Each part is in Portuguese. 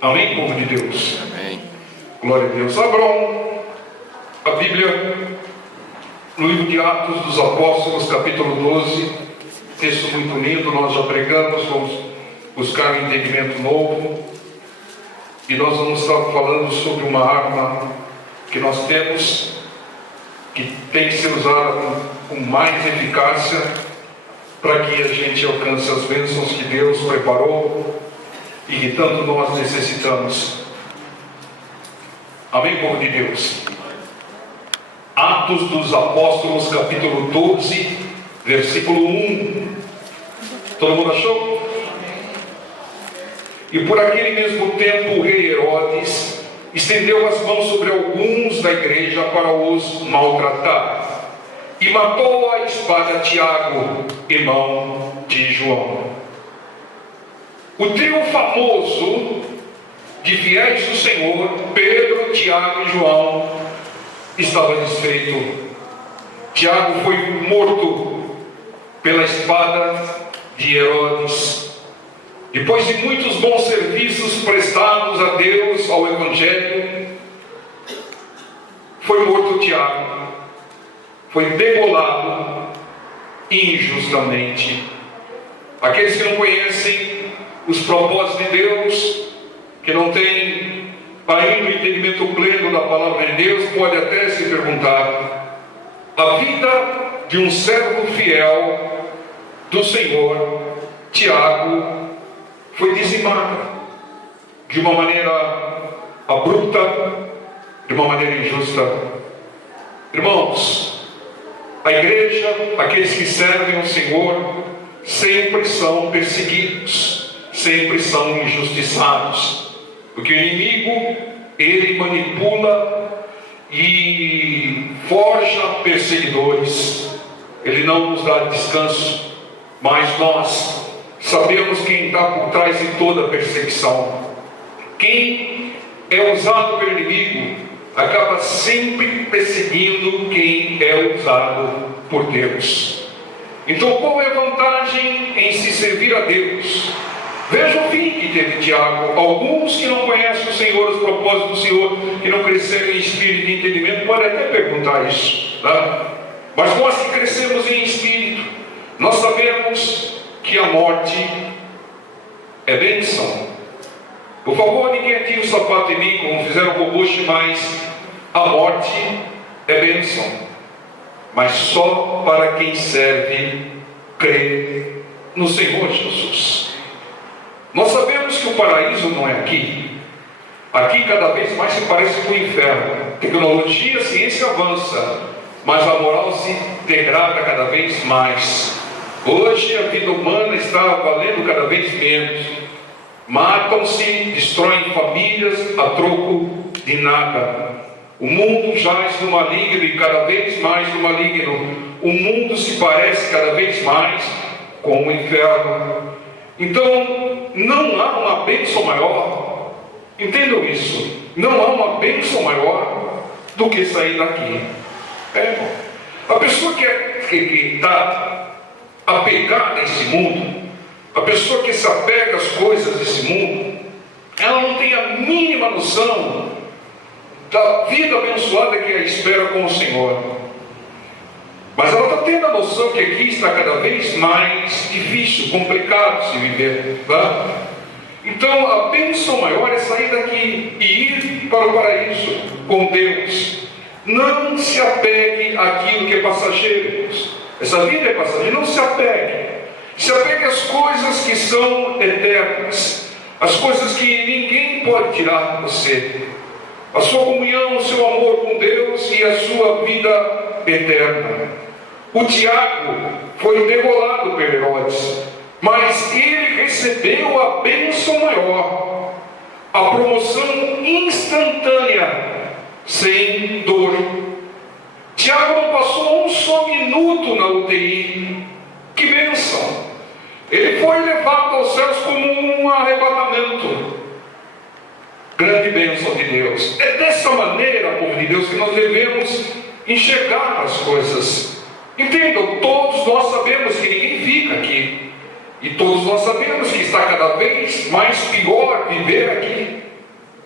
Amém, povo de Deus? Amém. Glória a Deus. Abram a Bíblia no livro de Atos dos Apóstolos, capítulo 12. Texto muito lindo, nós já pregamos, vamos buscar um entendimento novo. E nós vamos estar falando sobre uma arma que nós temos, que tem que ser usada com mais eficácia para que a gente alcance as bênçãos que Deus preparou e que tanto nós necessitamos. Amém, povo de Deus? Atos dos Apóstolos, capítulo 12, versículo 1. Todo mundo achou? E por aquele mesmo tempo o rei Herodes estendeu as mãos sobre alguns da igreja para os maltratar, e matou à espada Tiago, irmão de João. O trio famoso de fiéis do Senhor, Pedro, Tiago e João, estava desfeito. Tiago foi morto pela espada de Herodes. Depois de muitos bons serviços prestados a Deus, ao Evangelho, foi morto Tiago. Foi degolado injustamente. Aqueles que não conhecem os propósitos de Deus, que não têm ainda o entendimento pleno da palavra de Deus, pode até se perguntar: a vida de um servo fiel do Senhor, Tiago, foi dizimada de uma maneira abrupta, de uma maneira injusta. Irmãos, a igreja, aqueles que servem ao Senhor, sempre são perseguidos, sempre são injustiçados, porque o inimigo, ele manipula e forja perseguidores. Ele não nos dá descanso, mas nós sabemos quem está por trás de toda perseguição. Quem é usado pelo inimigo acaba sempre perseguindo quem é usado por Deus. Então, qual é a vantagem em se servir a Deus? Veja o fim que teve Tiago. Alguns que não conhecem o Senhor, os propósitos do Senhor, que não cresceram em espírito e entendimento, podem até perguntar isso, tá? Mas nós que crescemos em espírito, nós sabemos que a morte é bênção. Por favor, ninguém atire o sapato em mim, como fizeram com o Bush, mas a morte é bênção. Mas só para quem serve, crê no Senhor Jesus. Nós sabemos que o paraíso não é aqui. Aqui cada vez mais se parece com o inferno. Tecnologia, a ciência avança, mas a moral se degrada cada vez mais. Hoje a vida humana está valendo cada vez menos. Matam-se, destroem famílias a troco de nada. O mundo jaz no maligno e cada vez mais no maligno. O mundo se parece cada vez mais com o inferno. Então, não há uma bênção maior. Entendam isso. Não há uma bênção maior do que sair daqui. A pessoa que está apegada a esse mundo, a pessoa que se apega às coisas desse mundo, ela não tem a mínima noção da vida abençoada que a espera com o Senhor. Mas ela está tendo a noção que aqui está cada vez mais difícil, complicado de se viver, tá? Então a bênção maior é sair daqui e ir para o paraíso com Deus. Não se apegue àquilo que é passageiro. Essa vida é passageira. Não se apegue. Se apegue às coisas que são eternas, as coisas que ninguém pode tirar de você. A sua comunhão, o seu amor com Deus e a sua vida eterna. O Tiago foi degolado por Herodes, mas ele recebeu a bênção maior, a promoção instantânea, sem dor. Tiago não passou um só minuto na UTI. Que bênção! Ele foi levado aos céus como um arrebatamento. Grande bênção de Deus. É dessa maneira, povo de Deus, que nós devemos enxergar as coisas. Entendam, todos nós sabemos que ninguém fica aqui. E todos nós sabemos que está cada vez mais pior viver aqui.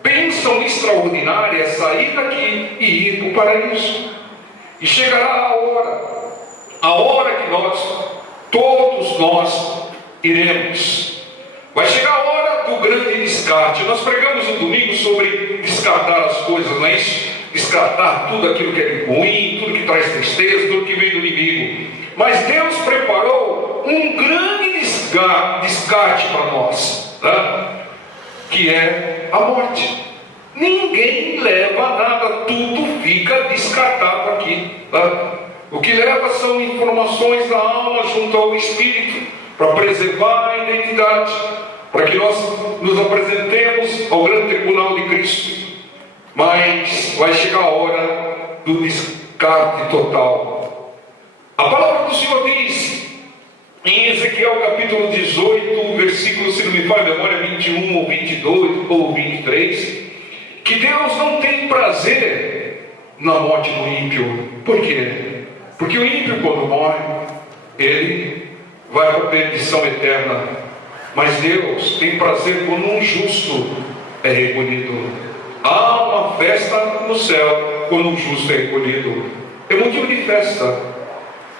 bênção extraordinária é sair daqui e ir para o paraíso. E chegará a hora que todos nós iremos. Vai chegar a hora do grande descarte. Nós pregamos no domingo sobre descartar as coisas, não é isso? Descartar tudo aquilo que é ruim, tudo que traz tristeza, tudo que vem do inimigo. Mas Deus preparou um grande descarte para nós, né? Que é a morte. Ninguém leva nada, tudo fica descartado aqui, né? O que leva são informações da alma junto ao espírito, para preservar a identidade, para que nós nos apresentemos ao grande tribunal de Cristo. Mas vai chegar a hora do descarte total. A palavra do Senhor diz em Ezequiel capítulo 18, versículo, se não me falha a memória, 21 ou 22 ou 23, que Deus não tem prazer na morte do ímpio. Por quê? Porque o ímpio, quando morre, ele vai para a perdição eterna. Mas Deus tem prazer quando um justo é recolhido. Há uma festa no céu quando um justo é recolhido. É motivo de festa.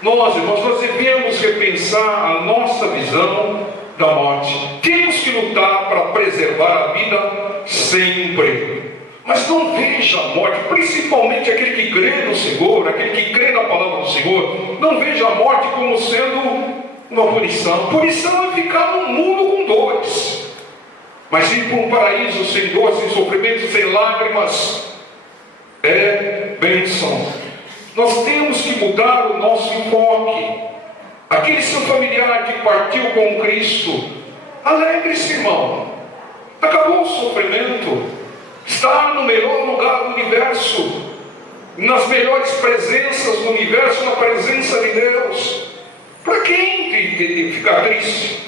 Nós, irmãos, nós devemos repensar a nossa visão da morte. Temos que lutar para preservar a vida sempre. Mas não veja a morte, principalmente aquele que crê no Senhor, aquele que crê na palavra do Senhor, não veja a morte como sendo uma punição. Punição é ficar no mundo com dores. Mas ir para um paraíso sem dor, sem sofrimento, sem lágrimas, é bênção. Nós temos que mudar o nosso enfoque. Aquele seu familiar que partiu com Cristo, alegre-se, irmão. Acabou o sofrimento. Está no melhor lugar do universo, nas melhores presenças do universo, na presença de Deus. Para quem ficar triste?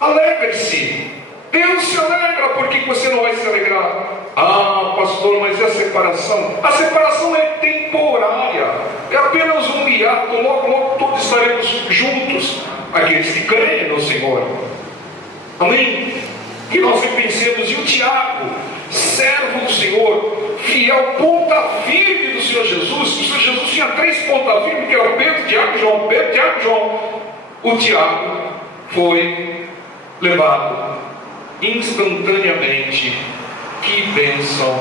Alegre-se. Deus se alegra, por que você não vai se alegrar? Ah, pastor, mas e a separação? A separação é temporária, é apenas um hiato. Logo todos estaremos juntos, aqueles que creem no Senhor. Amém? Que nós repensemos. E o Tiago, servo do Senhor, fiel, ponta firme do Senhor Jesus. O Senhor Jesus tinha 3 pontas firmes, que eram Pedro, Tiago, João. Pedro, Tiago, João. O Tiago foi levado instantaneamente. Que bênção!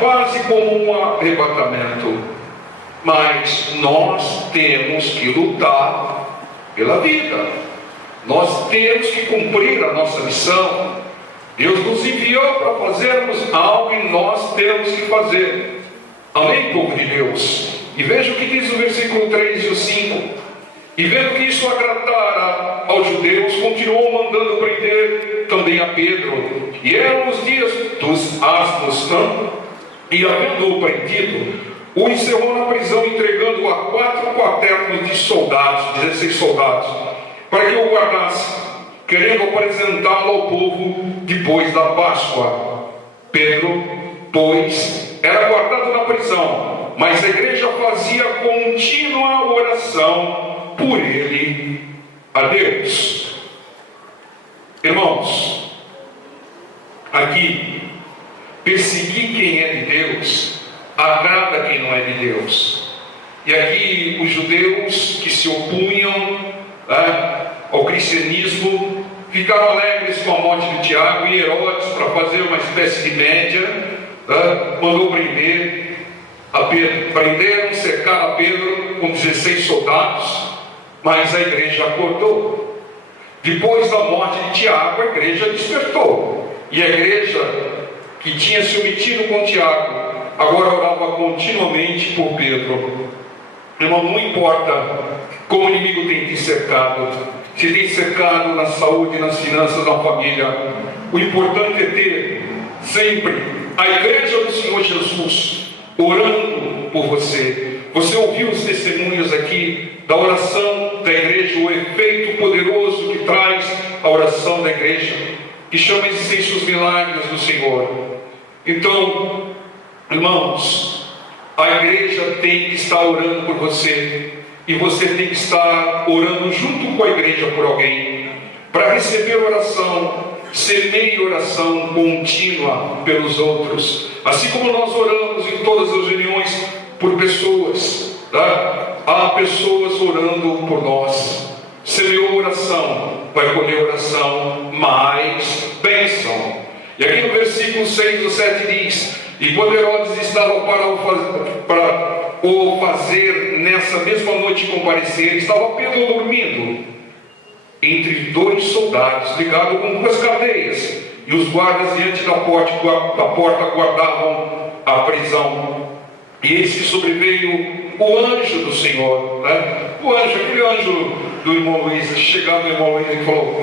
Quase como um arrebatamento. Mas nós temos que lutar pela vida. Nós temos que cumprir a nossa missão. Deus nos enviou para fazermos algo e nós temos que fazer. Amém, povo de Deus? E veja o que diz o versículo 3 e o 5. E vendo que isso agradara aos judeus, continuou mandando prender também a Pedro. E eram os dias dos asnos, e havendo-o prendido, o encerrou na prisão, entregando-o a 4 quaternos de soldados, 16 soldados, para que o guardasse, querendo apresentá-lo ao povo depois da Páscoa. Pedro, pois, era guardado na prisão, mas a igreja fazia contínua oração por ele a Deus. Irmãos, aqui, perseguir quem é de Deus agrada quem não é de Deus. E aqui os judeus que se opunham ao cristianismo ficaram alegres com a morte de Tiago, e Herodes, para fazer uma espécie de média, mandou prender a Pedro. Prenderam, cercaram a Pedro com 16 soldados, mas a igreja acordou. Depois da morte de Tiago, a igreja despertou, e a igreja que tinha se omitido com Tiago agora orava continuamente por Pedro. Irmão, não importa como o inimigo tem te cercado, se tem cercado na saúde, nas finanças, na família, o importante é ter sempre a igreja do Senhor Jesus orando por você. Você ouviu os testemunhos aqui da oração da igreja, o efeito poderoso que traz a oração da igreja, que chama a existência os milagres do Senhor. Então, irmãos, a igreja tem que estar orando por você, e você tem que estar orando junto com a igreja por alguém, para receber oração, semeie oração contínua pelos outros. Assim como nós oramos em todas as reuniões por pessoas, tá? Há pessoas orando por nós. Semeou oração, vai colher oração, mais bênção. E aqui no versículo 6 ou 7 diz: e quando Herodes estava para o fazer nessa mesma noite comparecer, estava Pedro dormindo entre 2 soldados, ligado com 2 cadeias, e os guardas diante da porta guardavam a prisão. E eis que sobreveio o anjo do Senhor, né? O anjo, aquele anjo do irmão Luiz, chegava no irmão Luiz e falou: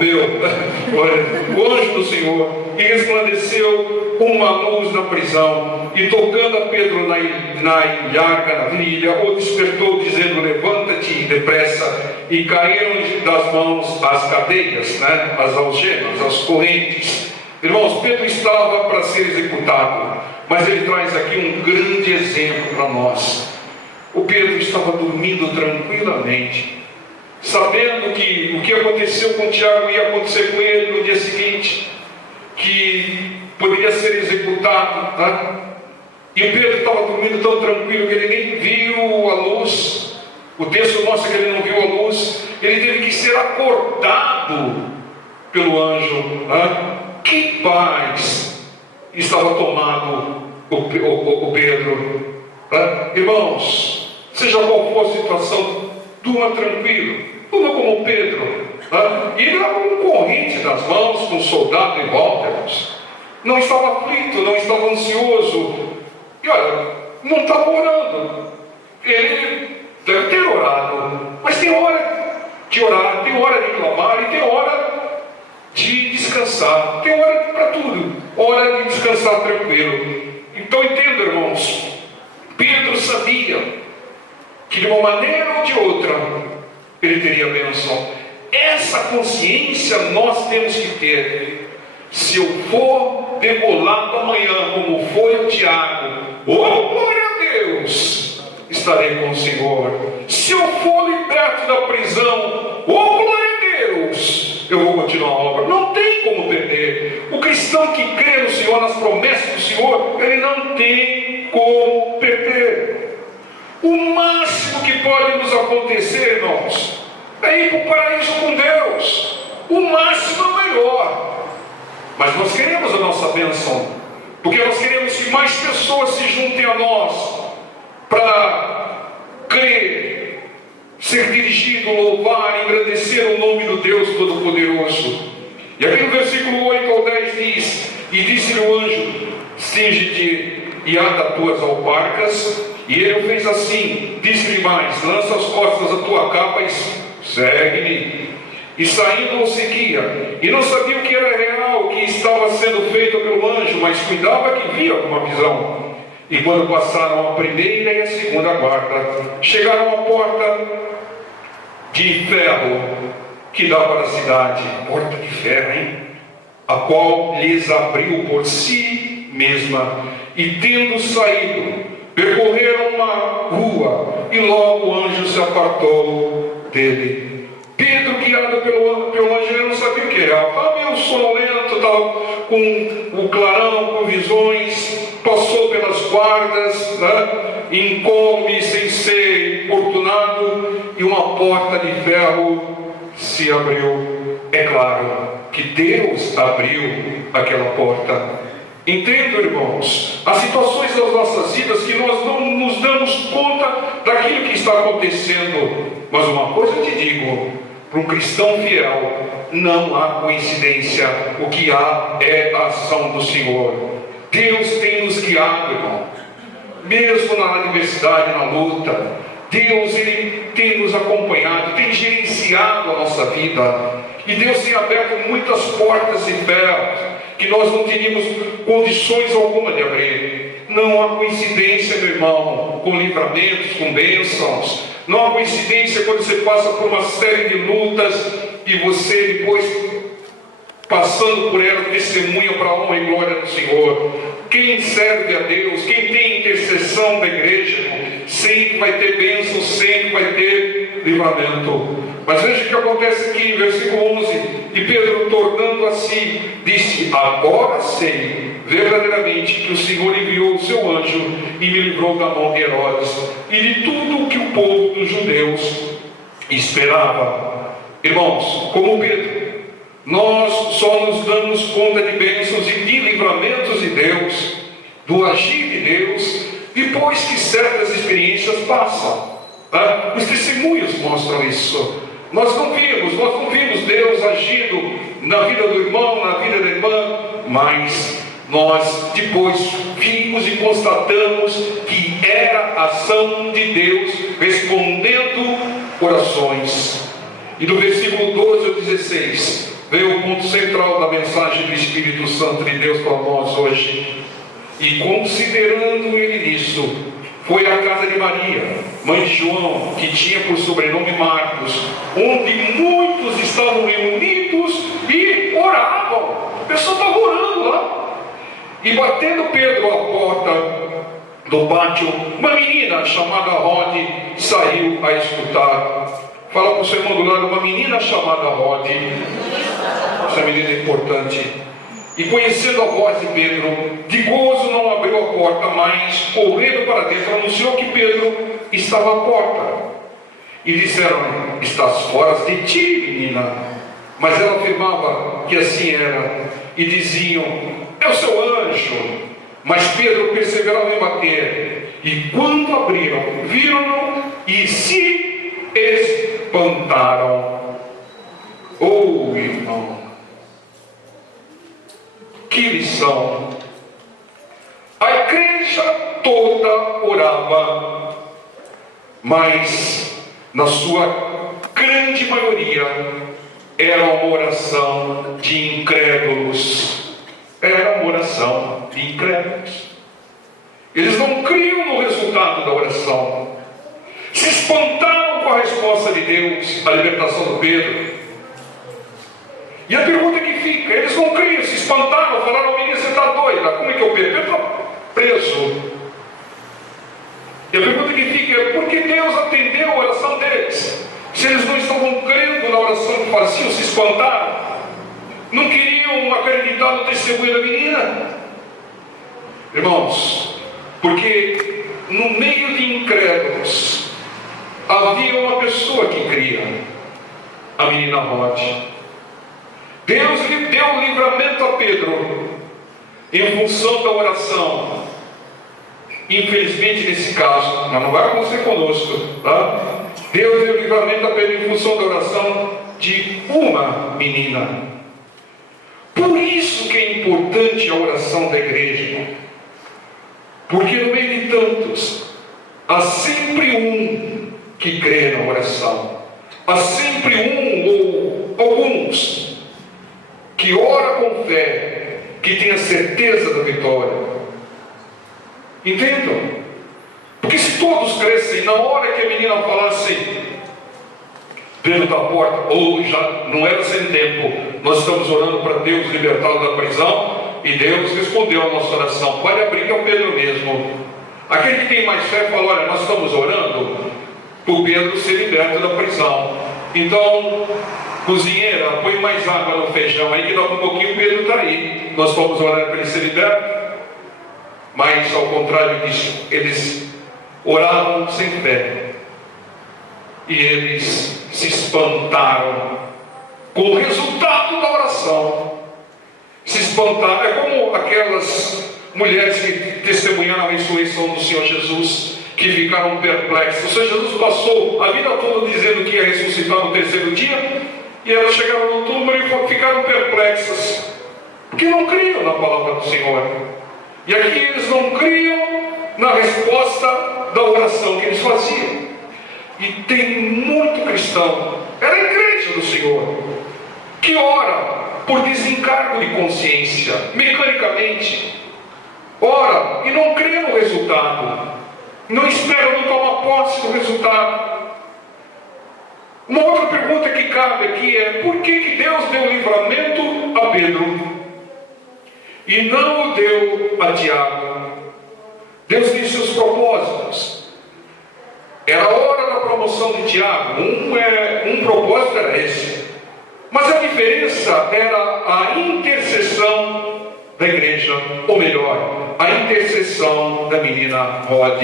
o anjo do Senhor, e resplandeceu uma luz na prisão, e tocando a Pedro na ilharga, na virilha, o despertou, dizendo: levanta-te depressa. E caíram das mãos as cadeias, né? As algemas, as correntes. Irmãos, Pedro estava para ser executado, mas ele traz aqui um grande exemplo para nós. O Pedro estava dormindo tranquilamente, sabendo que o que aconteceu com Tiago ia acontecer com ele no dia seguinte, que poderia ser executado, tá? E o Pedro estava dormindo tão tranquilo que ele nem viu a luz. O texto mostra que ele não viu a luz. Ele teve que ser acordado pelo anjo, tá? Que paz estava tomado o Pedro, tá? Irmãos, seja qual for a situação, durma tranquilo, durma como Pedro, tá? E ele estava com corrente nas mãos, com um soldado em volta, irmãos. Não estava aflito, não estava ansioso, e olha, não estava orando. Ele deve ter orado, mas tem hora de orar, tem hora de clamar e tem hora de descansar, tem hora para tudo, hora de descansar tranquilo. Então entenda, irmãos, Pedro sabia que de uma maneira ou de outra ele teria bênção. Essa consciência nós temos que ter. Se eu for degolado amanhã, como foi o Tiago, oh glória a Deus, estarei com o Senhor. Se eu for liberto da prisão, oh glória a Deus, eu vou continuar a obra. Não tem como perder. O cristão que crê no Senhor, nas promessas do Senhor, ele não tem como perder. O máximo que pode nos acontecer, irmãos, é ir para o paraíso com Deus. O máximo é o melhor. Mas nós queremos a nossa bênção, porque nós queremos que mais pessoas se juntem a nós para crer, ser dirigido, louvar, engrandecer o nome do Deus Todo-Poderoso. E aqui no versículo 8 ao 10 diz: e disse-lhe o anjo: cinge-te e ata as tuas alparcas. E ele o fez assim. Disse-lhe mais: lança as costas a tua capa e segue-me. E saindo o seguia, e não sabia o que era real, o que estava sendo feito pelo anjo, mas cuidava que via alguma visão. E quando passaram a primeira e a segunda guarda, chegaram à porta de ferro que dá para a cidade. Porta de ferro, hein? A qual lhes abriu por si mesma. E tendo saído, percorreram uma rua, e logo o anjo se apartou dele. Pedro, guiado pelo anjo, ele não sabia o que era. Estava meio sonolento, estava com o clarão, com visões, passou pelas guardas, né? Incômodo, sem ser importunado, e uma porta de ferro se abriu. É claro que Deus abriu aquela porta. Entendo, irmãos, as situações das nossas vidas que nós não nos damos conta daquilo que está acontecendo. Mas uma coisa eu te digo: para um cristão fiel, não há coincidência. O que há é a ação do Senhor. Deus tem nos guiado, irmão, mesmo na adversidade, na luta. Deus, Ele tem nos acompanhado, tem gerenciado a nossa vida. E Deus tem aberto muitas portas de ferro que nós não teríamos condições alguma de abrir. Não há coincidência, meu irmão, com livramentos, com bênçãos. Não há coincidência quando você passa por uma série de lutas e você depois, passando por ela, testemunha para a honra e glória do Senhor. Quem serve a Deus, quem tem intercessão da igreja, sempre vai ter bênção, sempre vai ter haver livramento. Mas veja o que acontece aqui, versículo 11: e Pedro, tornando a si, disse: agora sei verdadeiramente que o Senhor enviou o seu anjo e me livrou da mão de Herodes e de tudo o que o povo dos judeus esperava. Irmãos, como Pedro, nós só nos damos conta de bênçãos e de livramentos de Deus, do agir de Deus, depois que certas experiências passam. Os testemunhos mostram isso. Nós não vimos Deus agindo na vida do irmão, na vida da irmã, mas nós depois vimos e constatamos que era a ação de Deus respondendo orações. E do versículo 12 ao 16 veio o ponto central da mensagem do Espírito Santo de Deus para nós hoje. E considerando ele nisso, foi à casa de Maria, mãe de João, que tinha por sobrenome Marcos, onde muitos estavam reunidos e oravam. A pessoa estava orando lá. E batendo Pedro à porta do pátio, uma menina chamada Rode saiu a escutar. Fala para o seu irmão do lado: uma menina chamada Rode. Essa menina é importante. E conhecendo a voz de Pedro, de gozo não abriu a porta, mas correndo para dentro, anunciou que Pedro estava à porta. E disseram: estás fora de ti, menina. Mas ela afirmava que assim era. E diziam: é o seu anjo. Mas Pedro perseverava em bater. E quando abriram, viram-no e se espantaram. Oh, irmão, que lição! A igreja toda orava, mas na sua grande maioria era uma oração de incrédulos. Era uma oração de incrédulos. Eles não criam no resultado da oração. Se espantaram com a resposta de Deus, a libertação do Pedro. E a pergunta que fica: eles não criam, se espantaram, falaram: menina, você está doida, como é que eu Pedro? Pedro está preso. E a pergunta que fica é: por que Deus atendeu a oração deles? Se eles não estavam crendo na oração que faziam, se espantaram, não queriam acreditar no testemunho da menina. Irmãos, porque no meio de incrédulos havia uma pessoa que cria, a menina Rode. Deus lhe deu livramento a Pedro em função da oração. Infelizmente, nesse caso, mas não vai acontecer conosco, tá? Deus deu livramento a Pedro em função da oração de uma menina. Por isso que é importante a oração da igreja, porque no meio de tantos há sempre um que crê na oração, há sempre um ou alguns que ora com fé, que tem a certeza da vitória. Entendam? Porque se todos crescem, na hora que a menina falasse dentro da porta, ou já não era sem tempo, nós estamos orando para Deus libertá-lo da prisão, e Deus respondeu a nossa oração. Pode abrir, que é o Pedro mesmo. Aquele que tem mais fé fala: olha, nós estamos orando para o Pedro ser liberto da prisão. Então, cozinheira, põe mais água no feijão aí, que daqui a um pouquinho o Pedro está aí. Nós vamos orar para ele ser liberto. Mas ao contrário disso, eles oravam sem fé. E eles se espantaram com o resultado da oração. Se espantaram. É como aquelas mulheres que testemunharam a ressurreição do Senhor Jesus, que ficaram perplexas. O Senhor Jesus passou a vida toda dizendo que ia ressuscitar no terceiro dia, e elas chegaram no túmulo e ficaram perplexas, porque não criam na palavra do Senhor. E aqui eles não criam na resposta da oração que eles faziam. E tem muito cristão, era a igreja do Senhor, que ora por desencargo de consciência, mecanicamente, ora e não crê no resultado, não espera, não toma posse do resultado. Uma outra pergunta que cabe aqui é: por que Deus deu livramento a Pedro e não o deu a Tiago? Deus tem seus propósitos. Era a hora da promoção de Tiago. Um propósito era esse. Mas a diferença era a intercessão da igreja, ou melhor, a intercessão da menina Rod.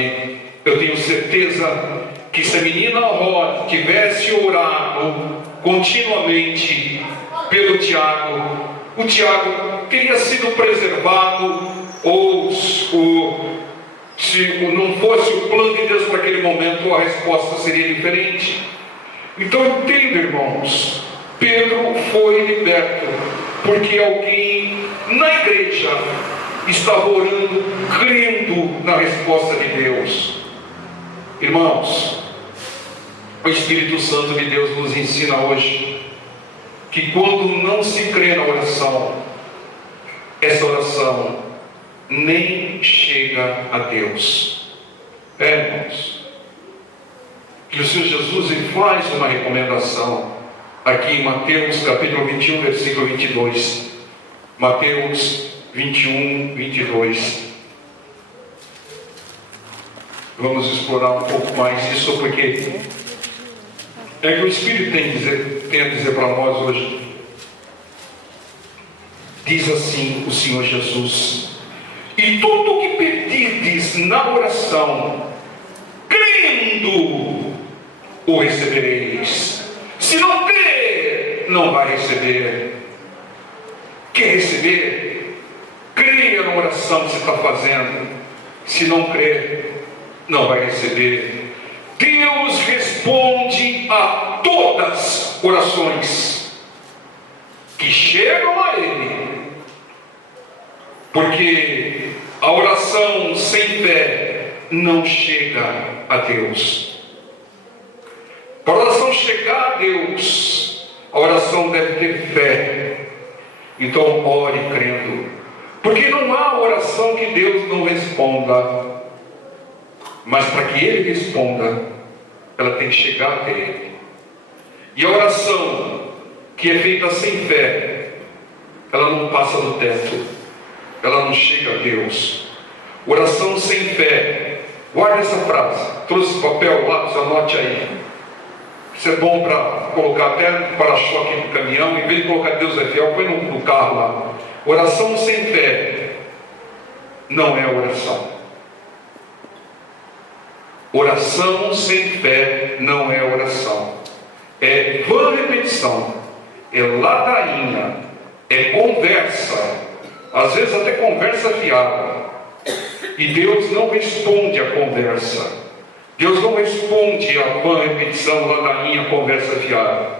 Eu tenho certeza que se a menina Rod tivesse orado continuamente pelo Tiago, o Tiago teria sido preservado, ou se não fosse o plano de Deus para aquele momento, a resposta seria diferente. Então entenda, irmãos, Pedro foi liberto porque alguém na igreja estava orando, crendo na resposta de Deus. Irmãos, o Espírito Santo de Deus nos ensina hoje que quando não se crê na oração, essa oração nem chega a Deus. Irmãos, que o Senhor Jesus ele faz uma recomendação aqui em Mateus capítulo 21, versículo 22. Mateus 21, 22. Vamos explorar um pouco mais isso, porque é que o Espírito tem a dizer para nós hoje. Diz assim o Senhor Jesus: e tudo o que pedirdes na oração, crendo, o recebereis. Se não crer, não vai receber. Quer receber? Creia na oração que você está fazendo. Se não crer, não vai receber. Deus responde a todas orações que chegam a Ele, porque a oração sem fé não chega a Deus. Para a oração chegar a Deus, a oração deve ter fé. Então ore crendo, porque não há oração que Deus não responda. Mas para que Ele responda, ela tem que chegar até Ele. E a oração que é feita sem fé, ela não passa do teto, ela não chega a Deus. Oração sem fé, guarde essa frase. Trouxe papel, lápis, anote aí. Isso é bom para colocar até no para-choque do caminhão. Em vez de colocar Deus é fiel, põe no carro lá. Oração sem fé não é oração. Oração sem fé não é oração. É vã repetição, é ladainha, é conversa, às vezes até conversa fiada. E Deus não responde a conversa. Deus não responde a vã repetição, ladainha, conversa fiada.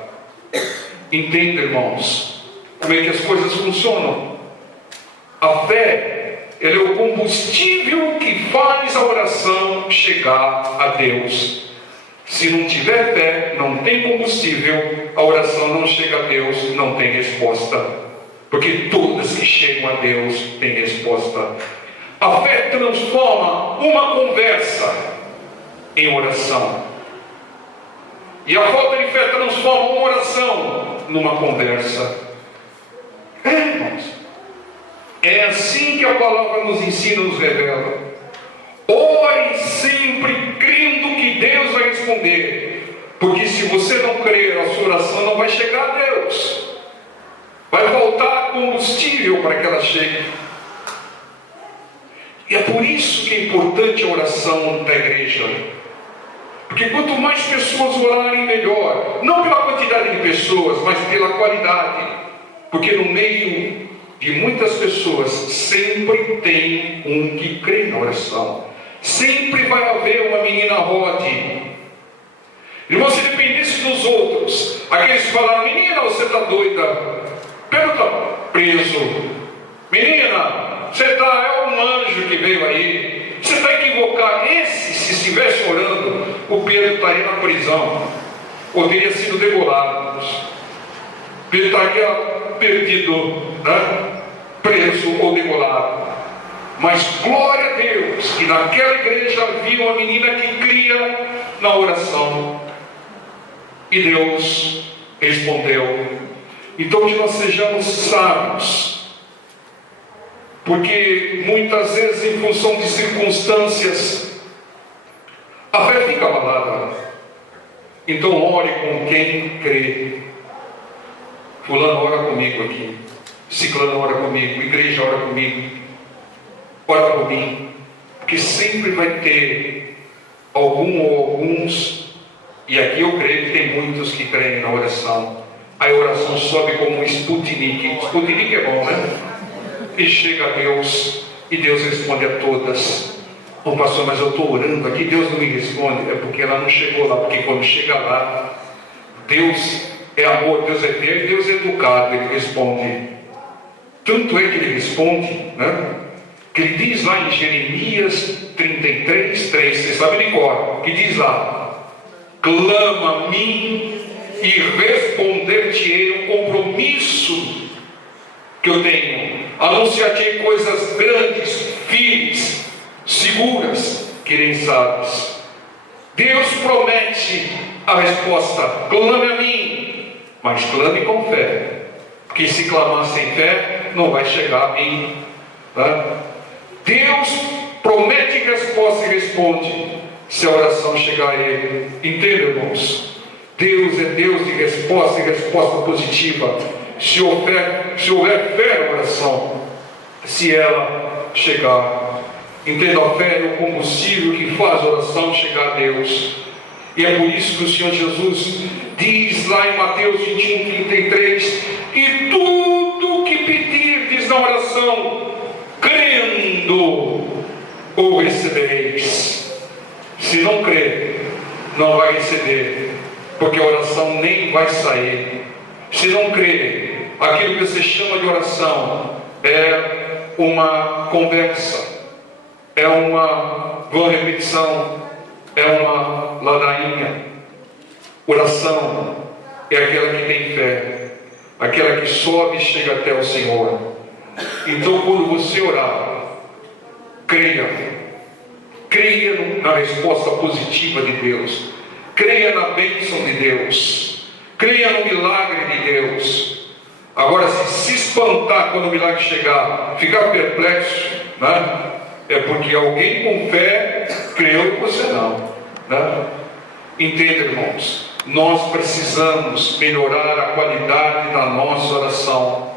Entenda, irmãos, como é que as coisas funcionam. A fé, ela é o combustível que faz a oração chegar a Deus. Se não tiver fé, não tem combustível, a oração não chega a Deus, não tem resposta. Porque todas que chegam a Deus têm resposta. A fé transforma uma conversa em oração. E a falta de fé transforma uma oração numa conversa. Irmãos, é assim que a palavra nos ensina, nos revela. Ore sempre crendo que Deus vai responder. Porque se você não crer, a sua oração não vai chegar a Deus. Vai faltar combustível para que ela chegue. E é por isso que é importante a oração da igreja. Porque quanto mais pessoas orarem, melhor. Não pela quantidade de pessoas, mas pela qualidade. Porque no meio de muitas pessoas sempre tem um que crê na oração. Sempre vai haver uma menina Rod. Irmão, se dependesse dos outros, aqueles que falaram: menina, você está doida, Pedro está preso, menina, você está, é um anjo que veio aí, você está equivocado. Esse, se estivesse orando, o Pedro estaria na prisão, ou teria sido degolado. Pedro estaria perdido, né? Preso ou degolado. Mas glória a Deus que naquela igreja havia uma menina que cria na oração, e Deus respondeu. Então que nós sejamos sábios, porque muitas vezes, em função de circunstâncias, a fé fica abalada. Então ore com quem crê. Fulano ora comigo aqui, ciclano ora comigo, igreja ora comigo, ora por mim, porque sempre vai ter algum ou alguns, e aqui eu creio que tem muitos que creem na oração. A oração sobe como um Sputnik. Sputnik é bom, né? E chega a Deus, e Deus responde a todas. Oh, pastor, mas eu estou orando aqui, Deus não me responde. É porque ela não chegou lá, porque quando chega lá, Deus é amor, Deus é fiel, Deus é educado, Ele responde. Tanto é que Ele responde, né? Que Ele diz lá em Jeremias 33, 3, você sabe de cor, que diz lá: clama a mim e responder-te-ei. Um compromisso que eu tenho, anunciar-te coisas grandes, firmes, seguras, que nem sabes. Deus promete a resposta: clame a mim, mas clame com fé, porque se clamar sem fé, não vai chegar a mim, tá? Deus promete resposta e responde, se a oração chegar a Ele. Entenda, irmãos? Deus é Deus de resposta e resposta positiva. Se houver fé na oração, se ela chegar. Entenda, a fé é o combustível que faz a oração chegar a Deus. E é por isso que o Senhor Jesus diz lá em Mateus 21, 33: e tudo que pedirdes na oração, crendo, o recebereis. Se não crer, não vai receber, porque a oração nem vai sair. Se não crer, aquilo que você chama de oração é uma conversa, é uma boa repetição, é uma ladainha. Oração é aquela que tem fé, aquela que sobe e chega até o Senhor. Então, quando você orar, creia na resposta positiva de Deus, creia na bênção de Deus, creia no milagre de Deus. Agora, se espantar quando o milagre chegar, ficar perplexo, né? É porque alguém com fé creu e você não, né? Entenda, irmãos, nós precisamos melhorar a qualidade da nossa oração,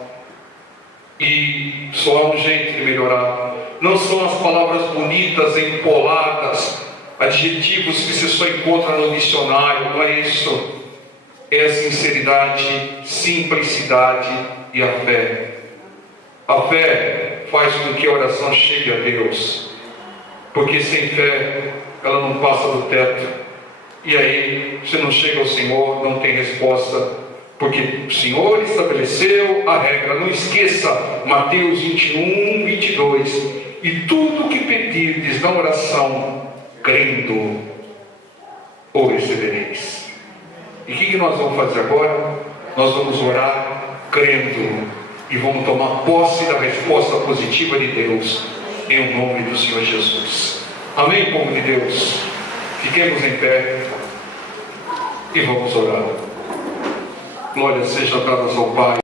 e só há um jeito de melhorar. Não são as palavras bonitas, empoladas, adjetivos que você só encontra no dicionário, não é isso. É a sinceridade, simplicidade e a fé. A fé faz com que a oração chegue a Deus, porque sem fé ela não passa do teto, e aí você não chega ao Senhor, não tem resposta, porque o Senhor estabeleceu a regra. Não esqueça Mateus 21, 22: e tudo que pedirdes na oração, crendo, o recebereis. E o que nós vamos fazer agora? Nós vamos orar crendo, e vamos tomar posse da resposta positiva de Deus, em nome do Senhor Jesus. Amém, povo de Deus? Fiquemos em pé e vamos orar. Glória seja dadas ao Pai.